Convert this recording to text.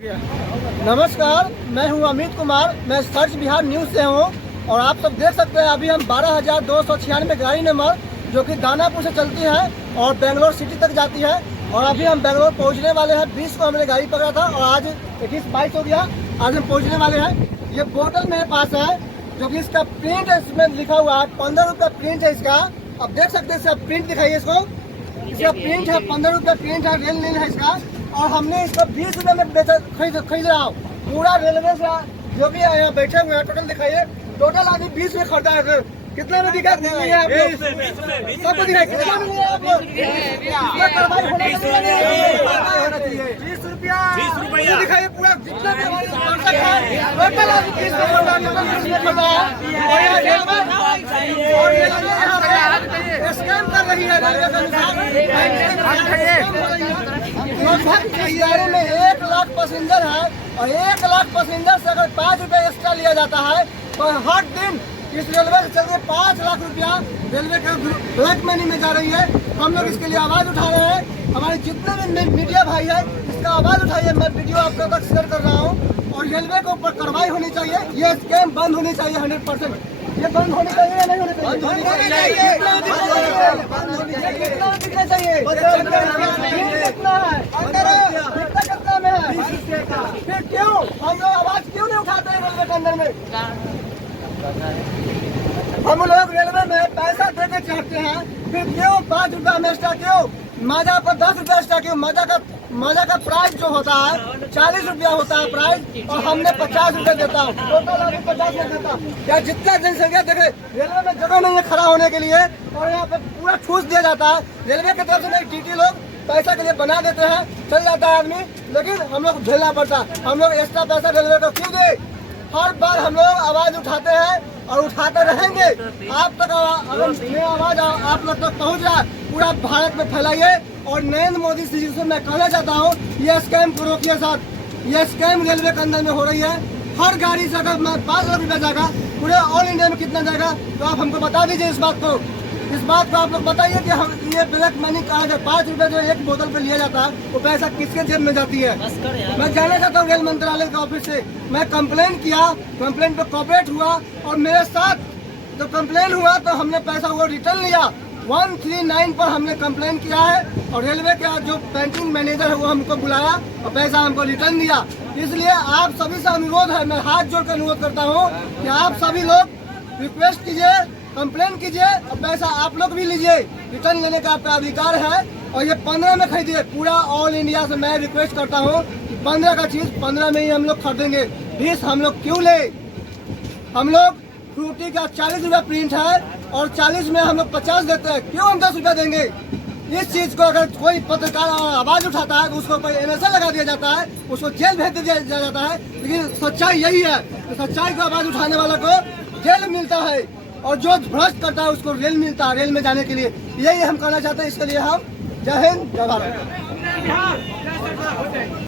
नमस्कार, मैं हूं अमित कुमार। मैं सर्च बिहार न्यूज़ से हूं और आप सब देख सकते हैं अभी हम 12,296 गाड़ी नंबर जो कि दानापुर से चलती है और बेंगलोर सिटी तक जाती है और अभी हम बेंगलोर पहुंचने वाले हैं। 20 को हमने गाड़ी पकड़ा था और आज 21-22 हो गया, आज हम पहुंचने वाले हैं। ये बोतल मेरे पास है जो कि इसका प्रिंट इसमें लिखा हुआ है, 15 रुपये प्रिंट है इसका। अब देख सकते हैं, इसका प्रिंट दिखाइए इसको, इसका प्रिंट है 15 रुपये प्रिंट है, रेल नील है इसका। और हमने इसको 20 रुपये में खरीद रहा हूँ। पूरा रेलवे से जो भी यहाँ बैठे हुए हैं टोटल दिखाइए, टोटल आदमी 20 में खरीदा है। कितना में दिखा है आप लोग? सबको दिखाइए कितना में आप लोग? कार्रवाई होना चाहिए। 20 रुपया दिखाइए पूरा जितना भी हमारे दर्शक है टोटल आदमी 20 में खरीदा है। स्कैम कर रही है रेलवे के अनुसार। लगभग में 1 लाख पैसेंजर है और 1 लाख पैसेंजर से अगर 5 रुपये एक्स्ट्रा लिया जाता है तो हर दिन इस रेलवे से चलते 5 लाख रुपया रेलवे के ब्लैक मनी में जा रही है। हम लोग इसके लिए आवाज उठा रहे हैं। हमारे जितने भी मीडिया भाई है इसका आवाज उठाइए। मैं वीडियो आप लोग तक शेयर कर रहा हूँ और रेलवे के ऊपर कार्रवाई होनी चाहिए। ये स्कैम बंद होनी चाहिए 100%। ये बंद होनी चाहिए या नहीं होनी चाहिए? बंद होनी चाहिए। कितना बिकना चाहिए? कितना में है? फिर क्यों हम लोग आवाज क्यों नहीं उठाते हैं रेलवे के अंदर में? हम लोग रेलवे में पैसा देके चाहते हैं, फिर क्यों 5 रुपया में एक्स्ट्रा क्यों? माजा पर 10 रुपया एक्स्ट्रा क्यों? माजा का प्राइस जो होता है 40 रुपया होता है प्राइस और हमने 50 रुपये देता हूँ। टोटल अभी 50 में देता। या जितना जनसंख्या देखे रेलवे में जगह नहीं है खड़ा होने के लिए और यहाँ पे पूरा ठूस दिया जाता है। रेलवे की तरफ से टीटी लोग पैसा के लिए बना देते हैं, चल जाता है आदमी, लेकिन हम लोग झेलना पड़ता है। हम लोग एक्स्ट्रा पैसा रेलवे को क्यों दे? हर बार हम लोग आवाज उठाते हैं और उठाते रहेंगे। आप तक अगर आवाज आप लोग तक पहुंच रहा है, पूरा भारत में फैलाइए। और नरेंद्र मोदी जी से मैं कहना चाहता हूँ, ये स्कैम को रोकिए साथ। ये स्कैम रेलवे के अंदर में हो रही है। हर गाड़ी से अगर 5 लाख रुपया जाएगा, पूरे ऑल इंडिया में कितना जाएगा तो आप हमको बता दीजिए। इस बात को आप लोग बताइए कि हम ये ब्लैक मनी कहाँ जाए। 5 रुपये जो एक बोतल पे लिया जाता है वो पैसा किसके जेब में जाती है? मैं जानना चाहता हूँ रेल मंत्रालय के ऑफिस से। मैं कंप्लेन किया, कंप्लेन पे कोऑपरेट हुआ और मेरे साथ जब कंप्लेन हुआ तो हमने पैसा वो रिटर्न लिया। 139 पर हमने कंप्लेन किया है और रेलवे का जो बैंकिंग मैनेजर है वो हमको बुलाया और पैसा हमको रिटर्न दिया। इसलिए आप सभी से अनुरोध है, मैं हाथ जोड़ कर अनुरोध करता हूँ कि आप सभी लोग रिक्वेस्ट कीजिए, कंप्लेन कीजिए और पैसा आप लोग भी लीजिए। रिटर्न लेने का आपका अधिकार है और ये 15 में खरीदिए। पूरा ऑल इंडिया से मैं रिक्वेस्ट करता हूँ कि 15 का चीज 15 में ही हम लोग खरीदेंगे। 20 हम लोग क्यों ले? हम लोग फ्रूटी का 40 रुपया प्रिंट है और 40 में हम लोग 50 देते हैं, क्यों हम 10 रुपया देंगे? इस चीज को अगर कोई पत्रकार आवाज उठाता है तो उसको कोई NSA लगा दिया जाता है, उसको जेल भेज दिया जाता है। लेकिन सच्चाई यही है कि सच्चाई को आवाज उठाने वाला को जेल मिलता है और जो भ्रष्ट करता है उसको रेल मिलता है, रेल में जाने के लिए। यही हम कहना चाहते हैं। इसके लिए हम जय हिंद, जय भारत।